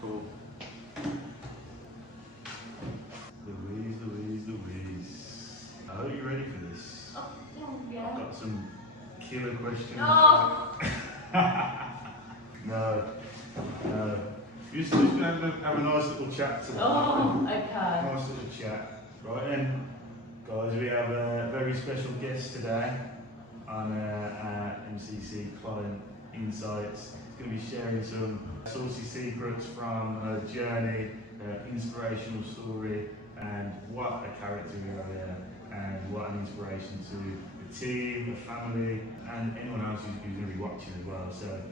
Cool. Louise. I hope you're ready for this. Oh, yeah. I've got some killer questions. Oh. No. You're just going to have a nice little chat today. Oh, okay. Nice little chat. Right then, guys, we have a very special guest today on our MCC Client Insights. He's going to be sharing some saucy secrets from her journey, her inspirational story, and what a character we are here, and what an inspiration to the team, the family, and anyone else who's going to be watching as well. So,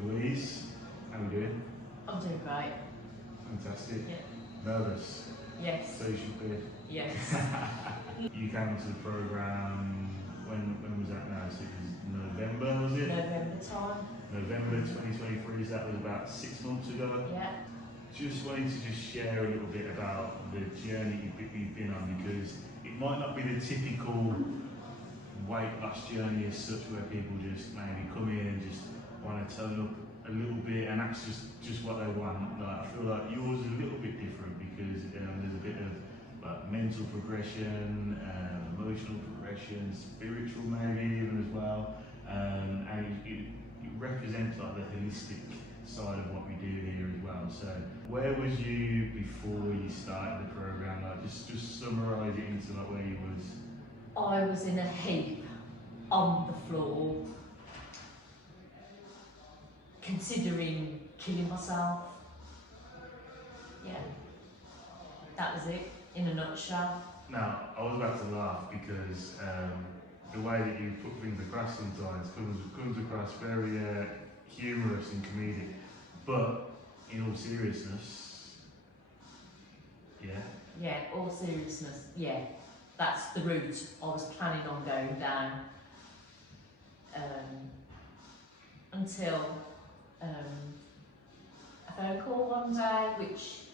Louise, how are we doing? I'm doing great. Fantastic. Yeah. Nervous? Yes. Social bit? Yes. You came to the programme, when was that now? So it was November, was it? November time. November 2023, so that was about 6 months ago. Yeah. Just wanted to just share a little bit about the journey you've been on, because it might not be the typical weight loss journey as such, where people just maybe come in and just want to tone up a little bit, and that's just what they want. Like, I feel like yours is a little bit different, because there's a bit of like mental progression, emotional progression, spiritual maybe even as well, and it represents like the holistic side of what we do here as well. So where was you before you started the program? Like, just summarise it into like where you was. I was in a heap on the floor, considering killing myself. Yeah. That was it, in a nutshell. Now, I was about to laugh because the way that you put things across sometimes comes across very humorous and comedic, but in all seriousness, yeah. Yeah, all seriousness, yeah. That's the route I was planning on going down. Until a phone call one day, which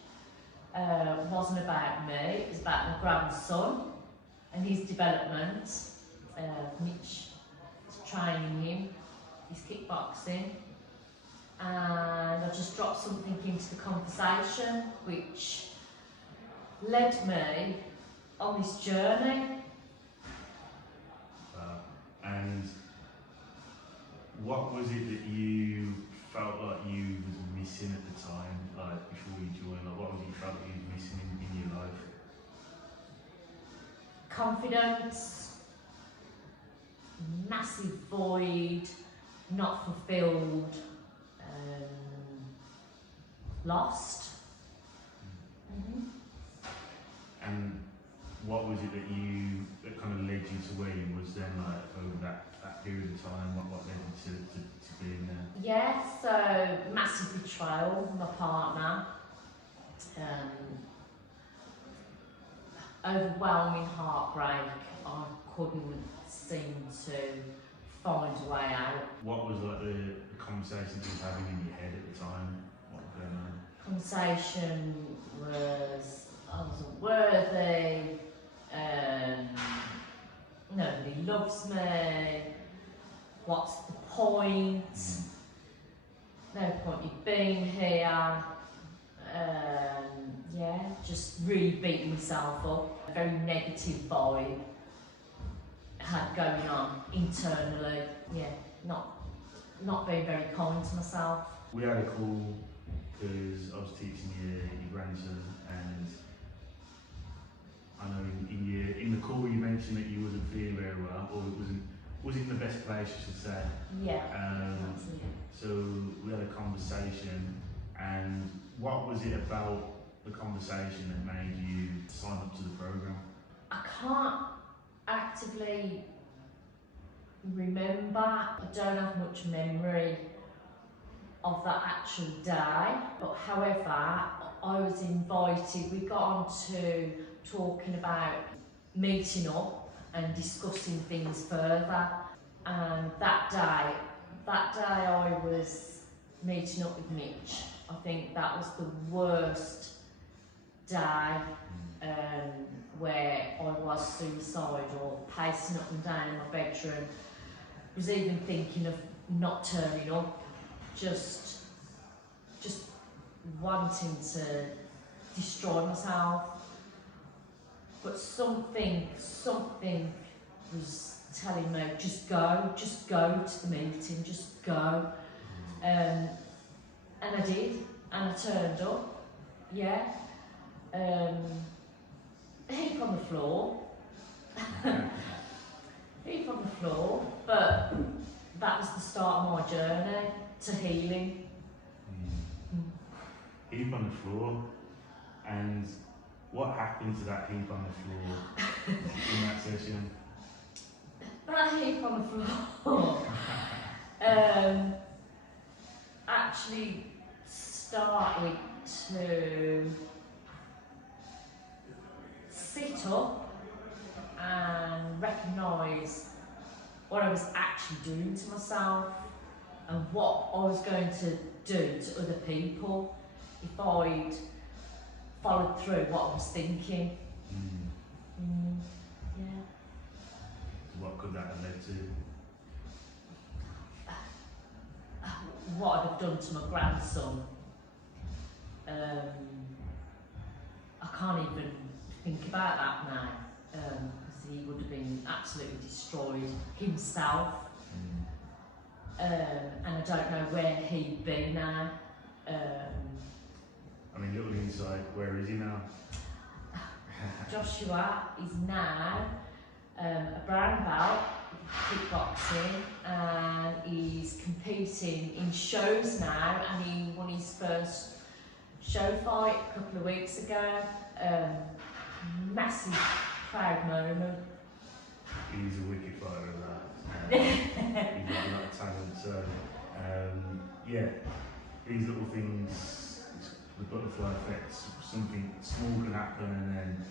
wasn't about me, it was about my grandson and his development. Mitch is training him, he's kickboxing, and I just dropped something into the conversation which led me on this journey. And what was it that you felt like you was missing at the time, like before you joined? Like, what was it you felt like you was missing in your life? Confidence, massive void, not fulfilled, lost. And what was it that kind of led you to where you was then, like over that period of time? What led you to being there? Yeah, so massive betrayal from my partner, overwhelming heartbreak. I couldn't seem to find a way out. What was like the conversations you were having in your head at the time? What was going on? Conversation was, I wasn't worthy, nobody loves me, what's the point, no point in being here. Yeah, just really beating myself up. A very negative vibe had going on internally. Yeah, not being very kind to myself. We had a call because I was teaching your grandson, and I know in the call you mentioned that you wasn't feeling very well, or it wasn't in the best place, I should say. Yeah. So we had a conversation, and what was it about the conversation that made you sign up to the program? I can't actively remember. I don't have much memory of that actual day, but however, I was invited. We got on to talking about meeting up and discussing things further, and that day I was meeting up with Mitch. I think that was the worst day where I was suicidal, pacing up and down in my bedroom. Was even thinking of not turning up, just wanting to destroy myself, but something was telling me, just go to the meeting, just go. And I did, and I turned up, yeah. Heap on the floor. Heap on the floor, but that was the start of my journey to healing. Heap on the floor, and what happened to that heap on the floor in that session? That heap on the floor actually started to sit up and recognise what I was actually doing to myself and what I was going to do to other people if I'd followed through what I was thinking. Yeah. What could that have led to? What I'd have done to my grandson. I can't even think about that now, because he would have been absolutely destroyed himself. And I don't know where he'd be now. I mean, little insight, where is he now? Joshua is now a brown belt kickboxing, and he's competing in shows now, and he won his first show fight a couple of weeks ago. Massive proud moment. He's a wicked fighter of that. He's got a lot of talent, so yeah, these little things, the butterfly effects, something small can happen and then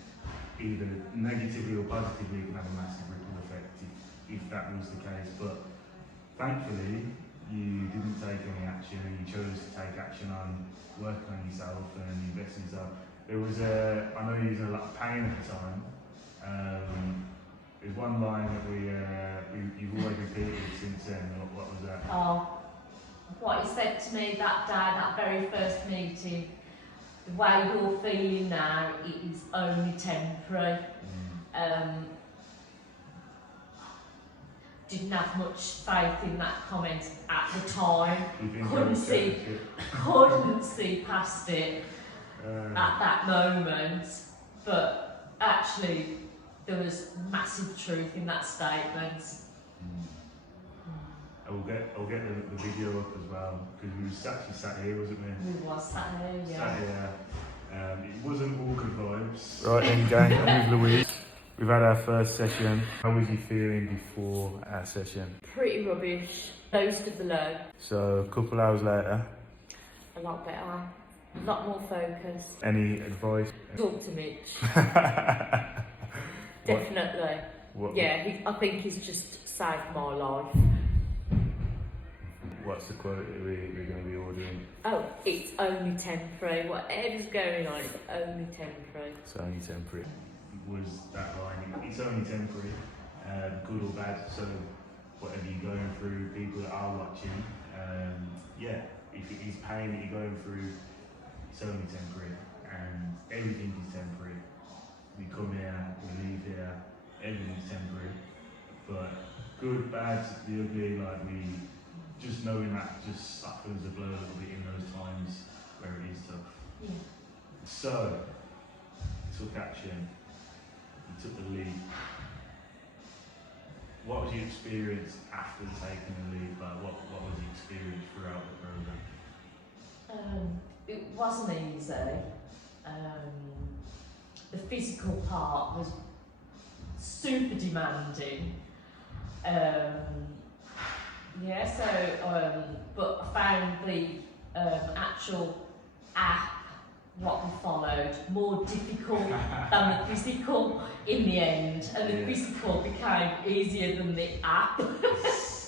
either negatively or positively can have a massive ripple effect if that was the case. But thankfully you didn't take any action, and you chose to take action on working on yourself and investing in yourself. There was I know you was in a lot of pain at the time. There's one line that you've always repeated since then. What was that? Oh, what he said to me that day, that very first meeting, the way you're feeling now, it is only temporary. Didn't have much faith in that comment at the time. Couldn't see past it at that moment. But actually, there was massive truth in that statement. I'll get the video up as well, because we was actually sat here, wasn't we? We was sat here, yeah. Sat here. It wasn't all good vibes. Right then, gang, I'm with Louise. We've had our first session. How was you feeling before our session? Pretty rubbish. Most of the low. So, a couple hours later. A lot better. A lot more focused. Any advice? Talk to Mitch. Definitely. What? Yeah, I think he's just saved my life. What's the quote that we're going to be ordering? Oh, it's only temporary. Whatever's going on, it's only temporary. It's only temporary. Was that line? It's only temporary, good or bad. So whatever you're going through, people that are watching, yeah, if it is pain that you're going through, it's only temporary, and everything is temporary. We come here, we leave here, everything's temporary. But good, bad, the ugly, like we just knowing that just softens the blow a little bit in those times where it is tough. Yeah. So, took action. You took the lead. What was your experience after taking the lead? Like, what was the experience throughout the program? It wasn't easy. The physical part was super demanding. Yeah, so, but I found the actual app, what we followed, more difficult than the physical in the end, and the physical became easier than the app.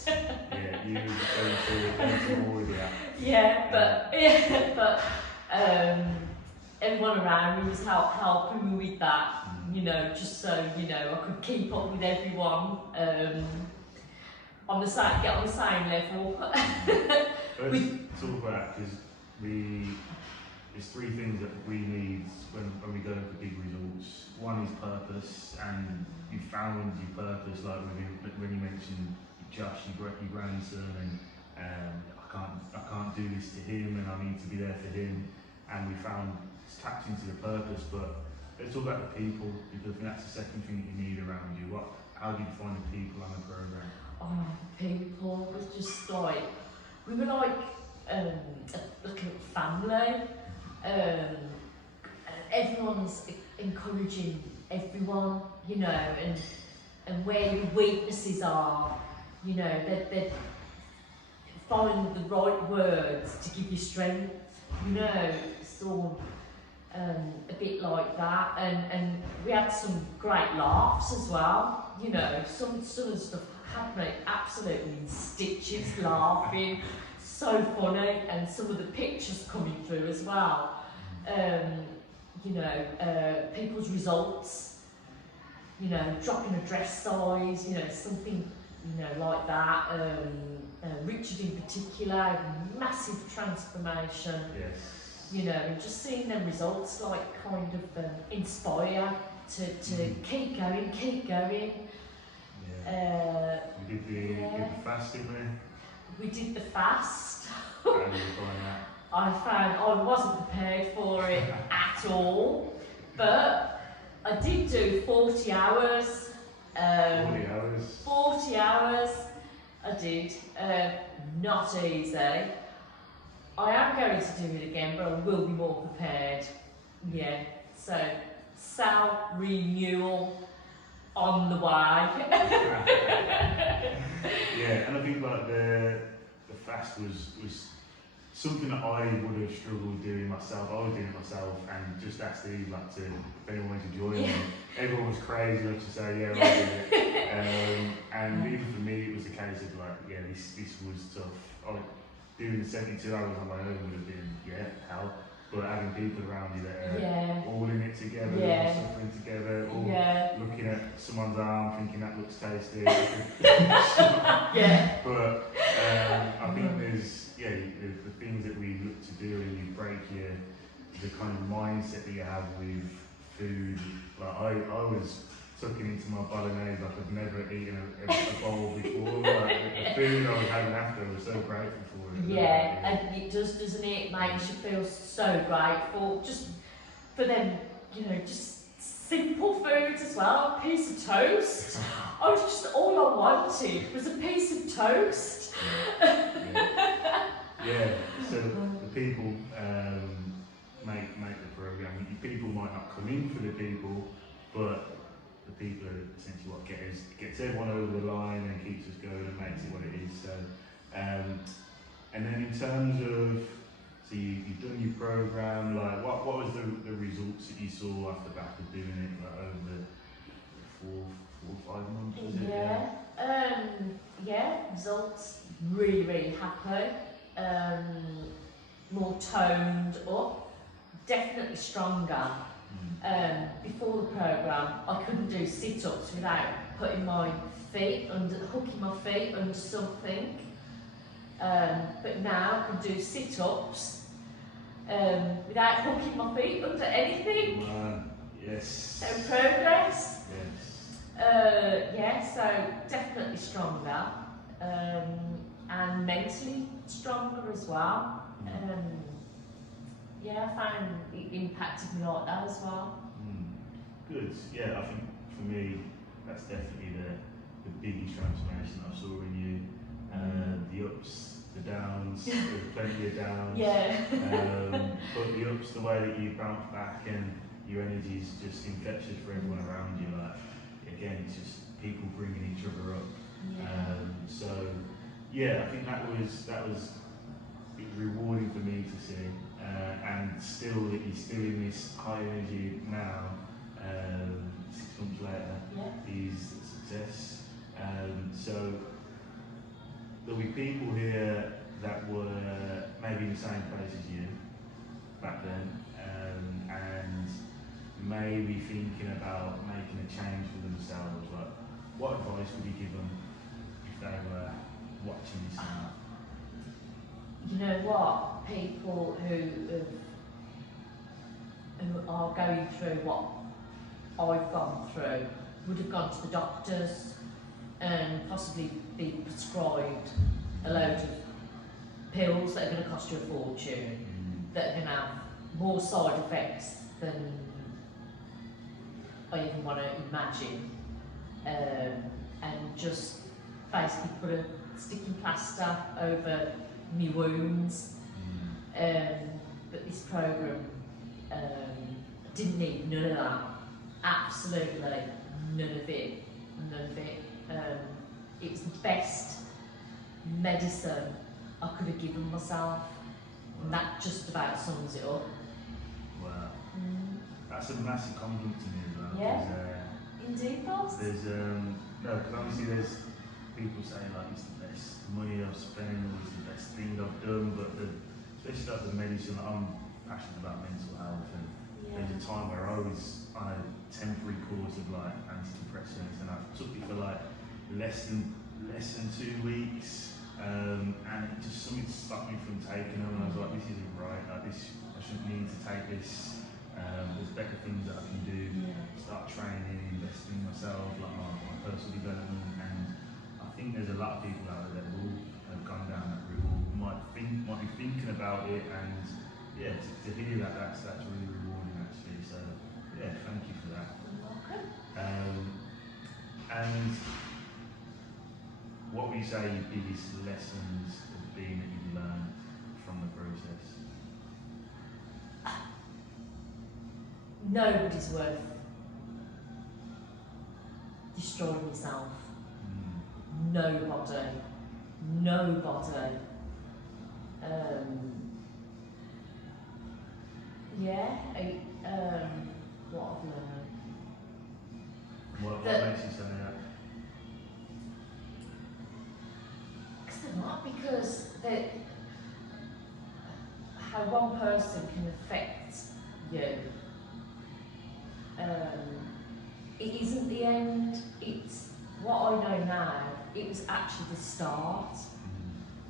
Yeah, you going through more with the app. Yeah, but everyone around me was helping me with that, you know, just so, you know, I could keep up with everyone, get on the same level. Let's talk about, because there's three things that we need when we go for big results. One is purpose, and you found your purpose, like when you mentioned Josh, your grandson, and I can't do this to him, and I need to be there for him. And we found it's tapped into the purpose, but let's talk about the people, because I think that's the second thing that you need around you. How do you find the people on the program? Oh, people was just like, we were like a family. Everyone's encouraging everyone, you know, and where your weaknesses are, you know, they're finding the right words to give you strength, you know, sort of a bit like that, and we had some great laughs as well, you know, some of the stuff had me absolutely in stitches laughing, so funny, and some of the pictures coming through as well, you know, people's results, you know, dropping a dress size, you know, something, you know, like that. Richard in particular, massive transformation. Yes. You know, and just seeing them results like kind of inspire to keep going, keep going. Yeah. We did the fast, didn't we? We did the fast. How did you find that? I found I wasn't prepared for it at all, but I did do 40 hours. 40 hours? 40 hours I did. Not easy. I am going to do it again, but I will be more prepared. Yeah, so self-renewal on the way. Yeah, and I think like the fast was something that I would have struggled doing myself. I was doing it myself and just asked Eve like if anyone wanted to join me. Everyone was crazy enough to say yeah, I'll do it. And even for me, it was a case of like, yeah, this was tough. Doing 72 hours on my own would have been hell. But having people around you that are all in it together, all suffering together, all looking at someone's arm thinking that looks tasty. But I think there's the things that we look to do, and you break the kind of mindset that you have with food. Like I was tucking into my bolognese like I've never eaten a bowl before. Like the food I was having after, I was so grateful for it. And it does, doesn't it? It makes you feel so grateful just for them, you know, just simple foods as well. A piece of toast. I was just, all I wanted was a piece of toast. So the people make the programme. People might not come in for the people, but the people are essentially what gets everyone over the line and keeps us going and makes it what it is. So, and then in terms of, so you've done your programme, like what was the results that you saw off the back of doing it like, over the 4 or 5 months? Was it? Results, really happy. More toned up, definitely stronger. Before the programme, I couldn't do sit-ups without putting my feet hooking my feet under something. But now I can do sit-ups without hooking my feet under anything. Yes. So progress. Yes. So definitely stronger. And mentally stronger as well. I found it impacted me like that as well. Good. Yeah, I think for me that's definitely the biggest transformation I saw in you. The ups, the downs, there's plenty of downs. But the ups, the way that you bounce back and your energy is just infectious for everyone around you. Like again, it's just people bringing each other up. I think that was rewarding for me to see, and still that you're still in this high energy now. 6 months later, is a success. So there'll be people here that were maybe in the same place as you back then, and maybe thinking about making a change for themselves. Like, what advice would you give them if they were watching this now? You know what? People who have are going through what I've gone through would have gone to the doctors and possibly be prescribed a load of pills that are going to cost you a fortune, that are going to have more side effects than I even want to imagine, and just basically put a sticky plaster over my wounds. But this programme didn't need none of that. Absolutely none of it. None of it. It was the best medicine I could have given myself. And that just about sums it up. Wow. That's a massive compliment to me as well. Yeah. Indeed, boss. There's no, because obviously there's people saying like it's the best money I've spent or it's the best thing I've done, but especially like the medicine, I'm passionate about mental health, and there's a time where I was on a temporary course of like antidepressants, and I took it for like less than 2 weeks, and it just something stopped me from taking them, and I was like, this isn't right, like this, I shouldn't need to take this. There's better things that I can do. Start training, investing in myself, like my personal development, and I think there's a lot of people out there that will have gone down that route, or might be thinking about it, and yeah, to hear that, that's really rewarding actually. So yeah, thank you for that. And what would you say your biggest lessons have been that you've learned from the process? Nobody's worth destroying yourself. Nobody. What I've learned. What makes you say that? Because how one person can affect you. It isn't the end, it's what I know now, it was actually the start.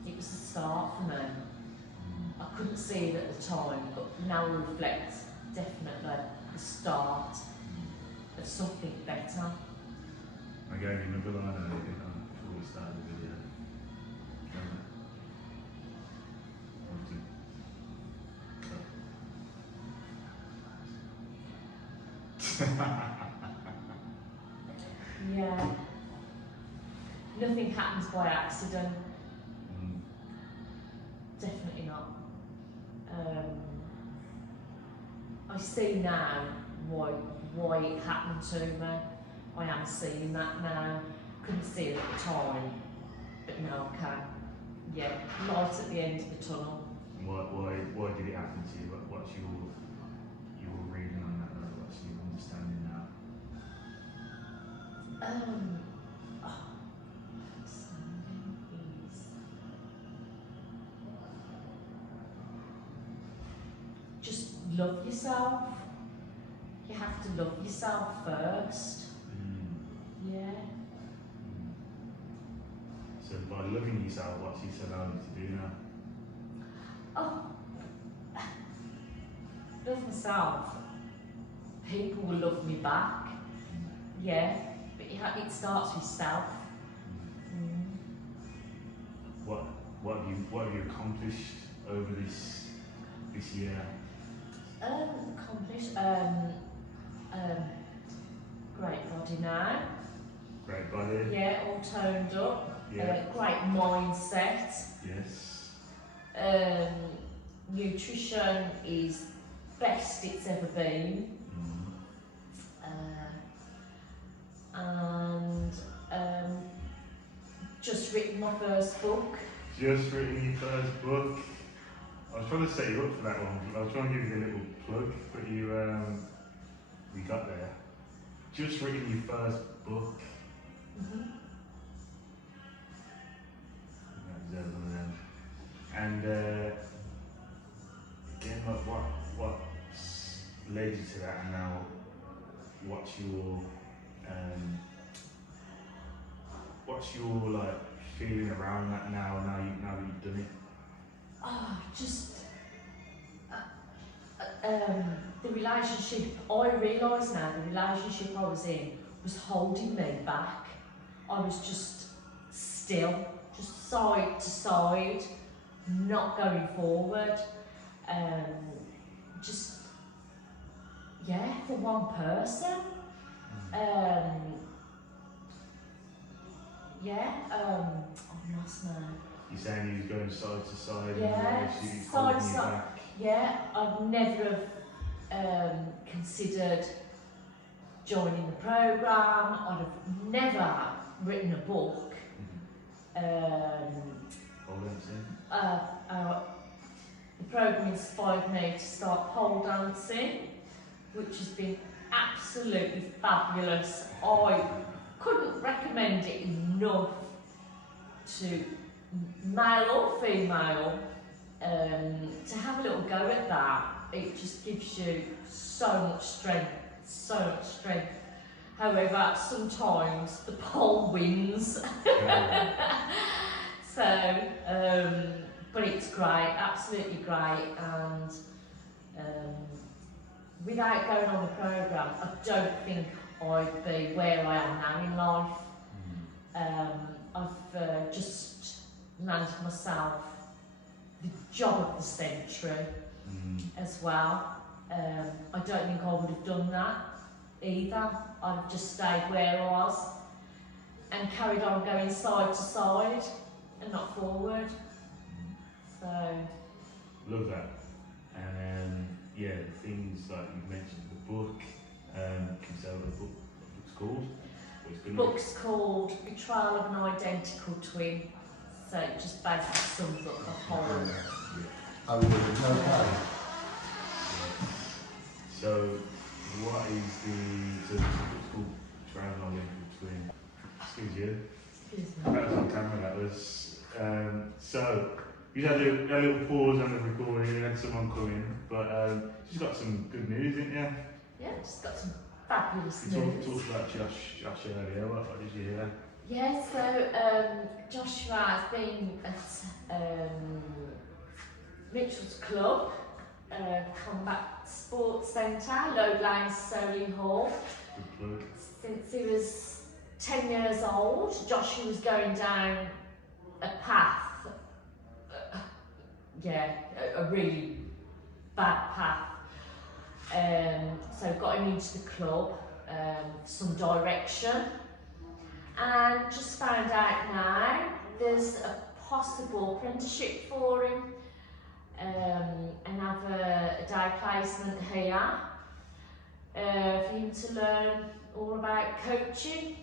It was the start for me. I couldn't see it at the time, but now I reflect, definitely the start of something better. I gave you another line before we started the video. Yeah. Nothing happens by accident. Definitely not. I see now why it happened to me. I am seeing that now. Couldn't see it at the time, but now I can. Yeah, light at the end of the tunnel. Why did it happen to you? What's your reading on that? What's your understanding now? Understanding is just love yourself. You have to love yourself first. Yeah. So by loving yourself, what's it allowed you to do now? Love myself. People will love me back. Yeah, but it starts with self. What have you accomplished over this year? Accomplished. Great body now. Great body. Yeah, all toned up. Yeah. Great mindset. Yes. Nutrition is best it's ever been. And just written my first book. Just written your first book. I was trying to set you up for that one. I was trying to give you a little plug, but we got there. Just written your first book. That deserves one of them. And again, what's led you to that, and now what's your like feeling around that now that you've done it? Just the relationship, I realise now, the relationship I was in was holding me back. I was just still, just side to side, not going forward. Just, yeah, for one person. I'm lost now. You're saying he was going side to side, Yeah, and he was side holding to you side. back. Yeah, I'd never have considered joining the programme. I'd have never written a book. Pole dancing. The programme inspired me to start pole dancing, which has been absolutely fabulous. I couldn't recommend it enough to male or female to have a little go at that. It just gives you so much strength, so much strength. However, sometimes the pole wins. But it's great, absolutely great, and without going on the programme, I don't think I'd be where I am now in life. I've just landed myself the job of the century as well. I don't think I would have done that either. I'd have just stayed where I was and carried on going side to side and not forward. So Love that. And yeah, the things like you mentioned, the book. Can you say what the book's called? the book's called Betrayal of an Identical Twin. So it just basically sums up the whole. How are we doing? Okay. So what is the book's called Betrayal of an Identical Twin? Excuse you. Excuse me. That was on camera, that was. So, you had a little pause on the recording, you had someone come in, but she's got some good news, didn't you? Yeah, she's got some fabulous You news. talked about Josh earlier, what did you hear? Yeah, so Joshua has been at Mitchell's Club, Combat Sports Centre, Low Lane, Solly Hall. Good plug. Since he was 10 years old, Joshua was going down a path, a really bad path. So got him into the club, some direction, and just found out now there's a possible apprenticeship for him, and have a day placement here for him to learn all about coaching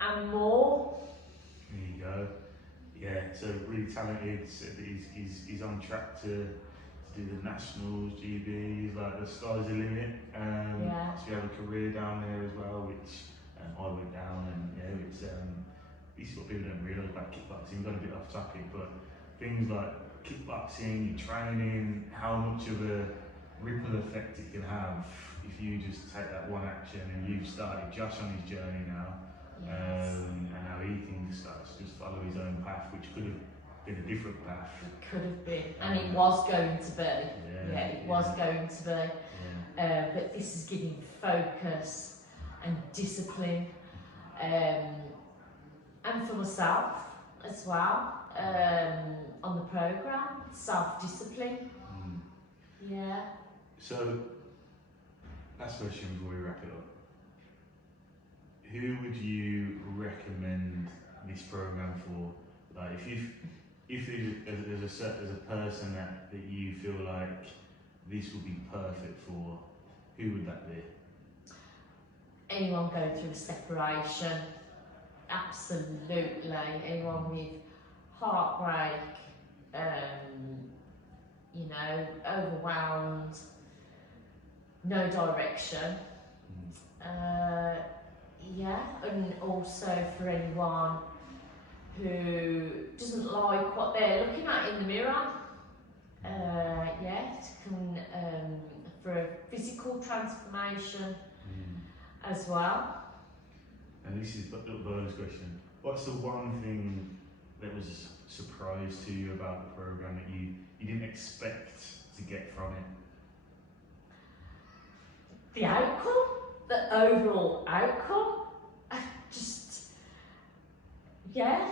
and more. There you go. Yeah, so really talented. Said that he's on track to do the nationals, GB. He's like, the sky's the limit. Yeah. So you have a career down there as well, which I went down, and yeah, it's this is what people don't realise about kickboxing. We've got a bit off topic, but things like kickboxing, your training, how much of a ripple effect it can have if you just take that one action. And you've started Josh on his journey now. Yes. And how he thinks starts to just follow his own path, which could have been a different path. It could have been, and it was going to be. Yeah, It was going to be. Yeah. But this is giving focus and discipline, and for myself as well, on the programme, self-discipline. Yeah. So, last question before we wrap it up. Who would you recommend this program for? Like, if there's a person that you feel like this would be perfect for, who would that be? Anyone going through a separation, absolutely. Anyone with heartbreak, overwhelmed, no direction. And also for anyone who doesn't like what they're looking at in the mirror, for a physical transformation as well. And this is a little bonus question. What's the one thing that was a surprise to you about the program that you didn't expect to get from it? the outcome, the overall outcome. Just, yeah,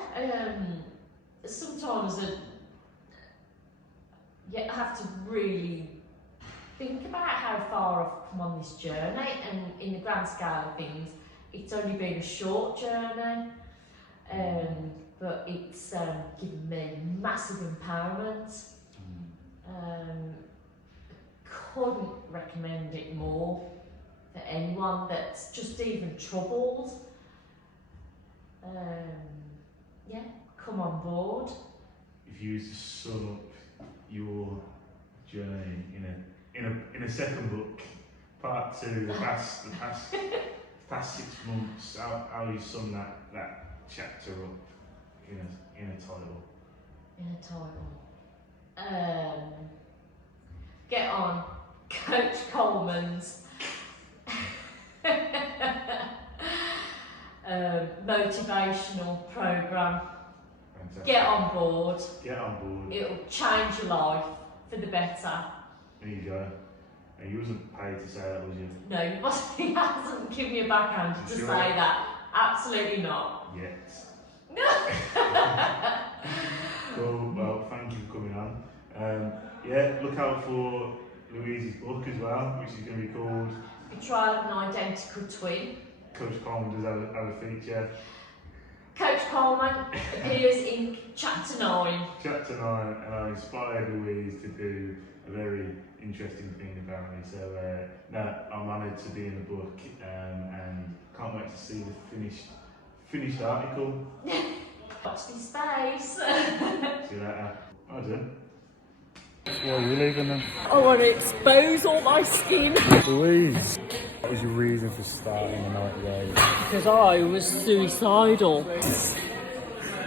sometimes you have to really think about how far I've come on this journey, and in the grand scale of things, it's only been a short journey, but it's given me massive empowerment. Couldn't recommend it more for anyone that's just even troubled. Yeah, come on board. If you was to sum up your journey in a second book, part 2, the past 6 months, how you sum that chapter up in a title? In a title. Get on Coach Coleman's motivational program. Fantastic. Get on board. Get on board. It'll change your life for the better. There you go. And you wasn't paid to say that, was you? No, he hasn't given me a backhand to Sure. say that. Absolutely not. Yet. No. Cool. Well, thank you for coming on. Yeah, look out for Louise's book as well, which is going to be called Betrayal of an Identical Twin. Coach Coleman does have a feature. Coach Coleman appears in Chapter 9. Chapter 9, and I inspired Louise to do a very interesting thing apparently. So no, I'm honoured to be in the book, and can't wait to see the finished article. Watch this space. See you later. Well done. Why are you leaving them? I want to expose all my skin. Louise, what was your reason for starting the 90 days? Because I was suicidal.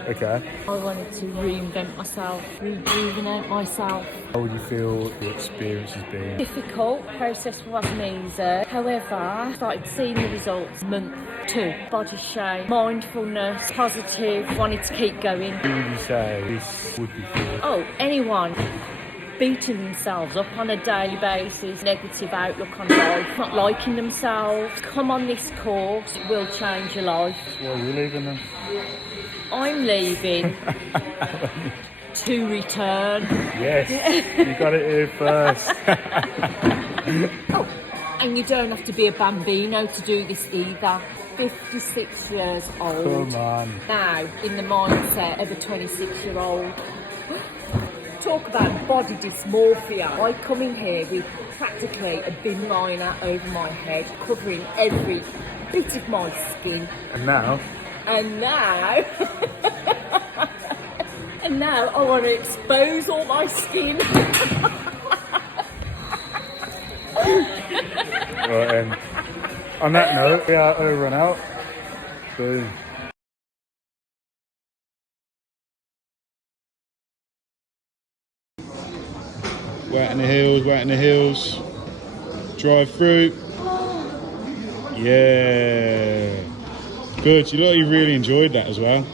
Okay. I wanted to reinvent myself, rejuvenate myself. How would you feel the experience has been? Difficult, process wasn't easy. However, I started seeing the results month 2. Body shape, mindfulness, positive, wanted to keep going. Who would you say this would be for? Oh, anyone beating themselves up on a daily basis, negative outlook on life, not liking themselves. Come on this course, it will change your life. Why are you leaving them? I'm leaving to return. Yes, you got it here first. Oh, and you don't have to be a bambino to do this either. 56 years old. Come on. Now, in the mindset of a 26-year-old. Talk about body dysmorphia. I come in here with practically a bin liner over my head, covering every bit of my skin. And now? And now... and now I want to expose all my skin. Right, on that note, we are over and out. Boom. Wet in the hills. Drive through. Yeah. Good, you know, you really enjoyed that as well.